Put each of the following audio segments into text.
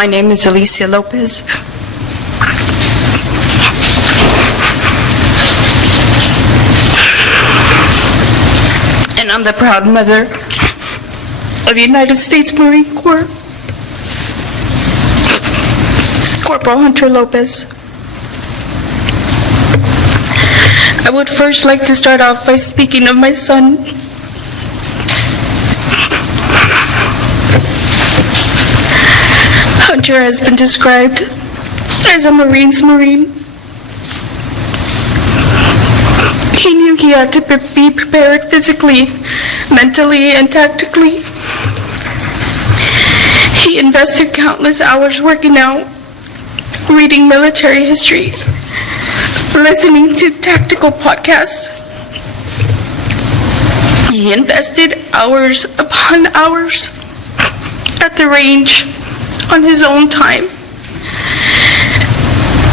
My name is Alicia Lopez. And I'm the proud mother of United States Marine Corps Corporal Hunter Lopez. I would first like to start off by speaking of my son. Hunter has been described as a Marine's Marine. He knew he had to be prepared physically, mentally, and tactically. He invested countless hours working out, reading military history, listening to tactical podcasts. He invested hours upon hours at the range on his own time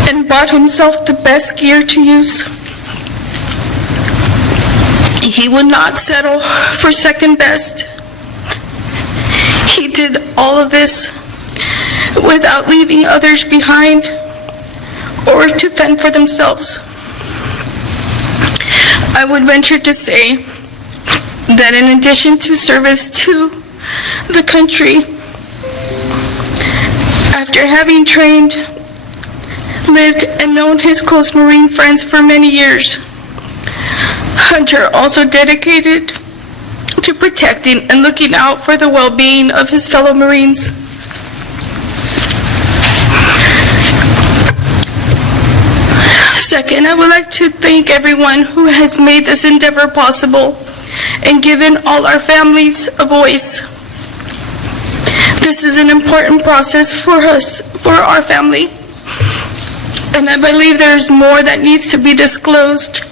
and bought himself the best gear to use. He would not settle for second best. He did all of this without leaving others behind or to fend for themselves. I would venture to say that in addition to service to the country, after having trained, lived, and known his close Marine friends for many years, Hunter also dedicated to protecting and looking out for the well-being of his fellow Marines. Second, I would like to thank everyone who has made this endeavor possible and given all our families a voice. This is an important process for us, for our family, and I believe there is more that needs to be disclosed,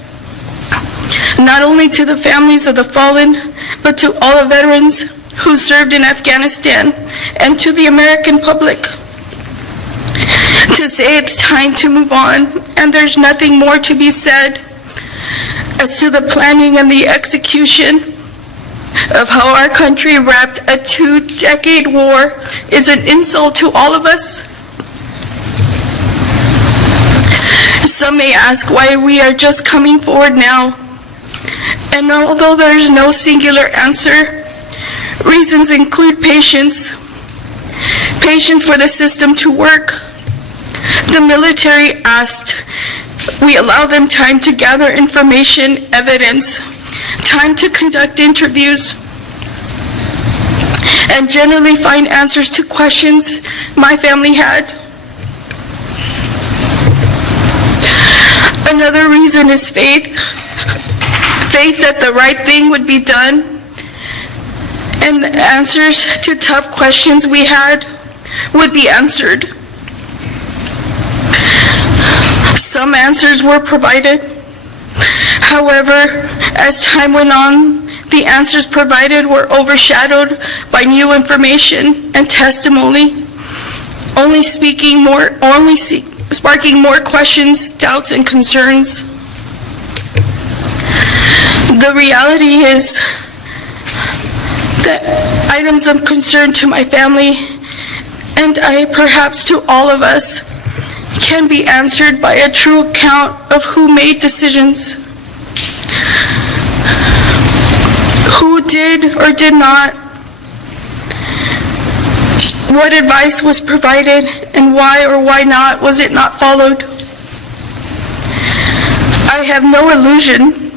not only to the families of the fallen, but to all the veterans who served in Afghanistan and to the American public. To say it's time to move on and there's nothing more to be said as to the planning and the execution of how our country wrapped a 2-decade war is an insult to all of us. Some may ask why we are just coming forward now. And although there is no singular answer, reasons include patience for the system to work. The military asked we allow them time to gather information, evidence, time to conduct interviews, and generally find answers to questions my family had. Another reason is faith. Faith that the right thing would be done and the answers to tough questions we had would be answered. Some answers were provided. However, as time went on, the answers provided were overshadowed by new information and testimony, only sparking more questions, doubts, and concerns. The reality is that items of concern to my family, and perhaps to all of us, can be answered by a true account of who made decisions, who did or did not, what advice was provided, and why or why not was it not followed. I have no illusion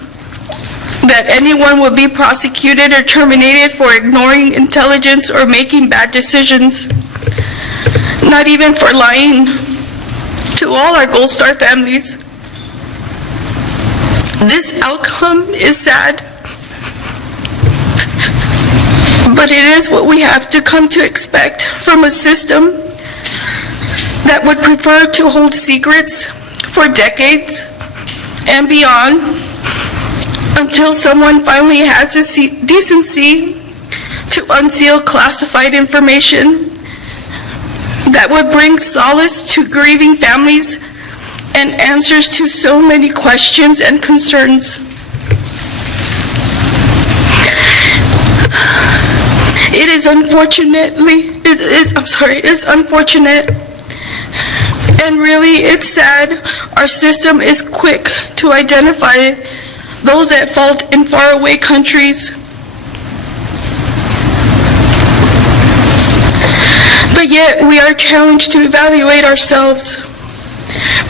that anyone will be prosecuted or terminated for ignoring intelligence or making bad decisions, not even for lying. To all our Gold Star families, this outcome is sad, but it is what we have to come to expect from a system that would prefer to hold secrets for decades and beyond until someone finally has the decency to unseal classified information that would bring solace to grieving families and answers to so many questions and concerns. It is unfortunately is unfortunate. And really, it's sad. Our system is quick to identify those at fault in faraway countries. But yet, we are challenged to evaluate ourselves.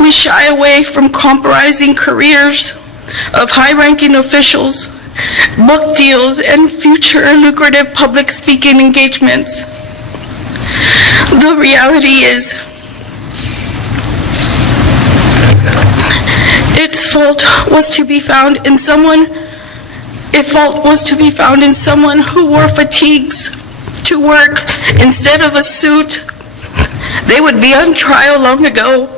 We shy away from compromising careers of high-ranking officials, book deals, and future lucrative public speaking engagements. The reality is, if fault was to be found in someone who wore fatigues to work instead of a suit, they would be on trial long ago.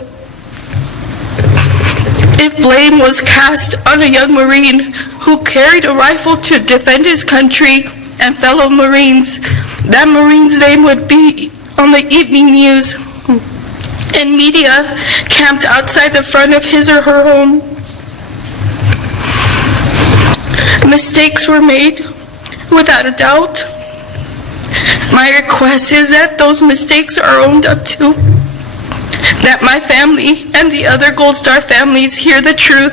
If blame was cast on a young Marine who carried a rifle to defend his country and fellow Marines, that Marine's name would be on the evening news and media camped outside the front of his or her home. Mistakes were made, without a doubt. My request is that those mistakes are owned up to, that my family and the other Gold Star families hear the truth,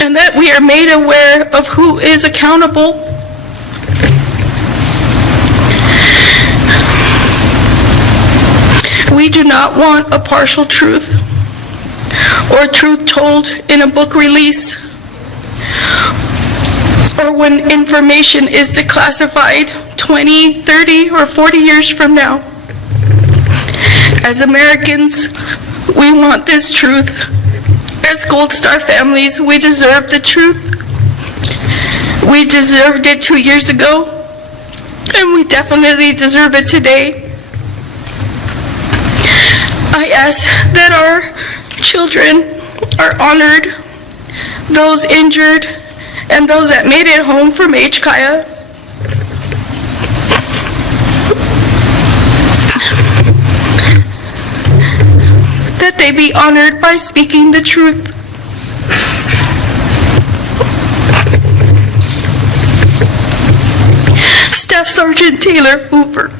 and that we are made aware of who is accountable. We do not want a partial truth or truth told in a book release or when information is declassified 20, 30, or 40 years from now. As Americans, we want this truth. As Gold Star families, we deserve the truth. We deserved it 2 years ago, and we definitely deserve it today. I ask that our children are honored, those injured, and those that made it home from HKIA. That they be honored by speaking the truth. Staff Sergeant Taylor Hoover,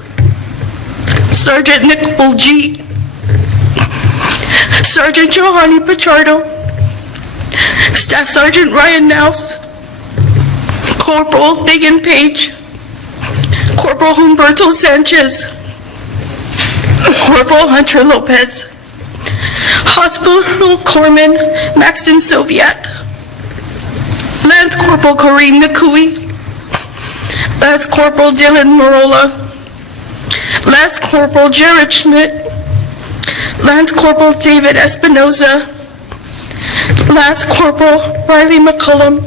Sergeant Nicole G., Sergeant Johanny Pichardo, Staff Sergeant Ryan Naus, Corporal Megan Page, Corporal Humberto Sanchez, Corporal Hunter Lopez, Hospital Corpsman Maxton Soviak, Lance Corporal Corrine Nakui, Lance Corporal Dylan Morola, Lance Corporal Jared Schmidt, Lance Corporal David Espinoza, Lance Corporal Riley McCullum,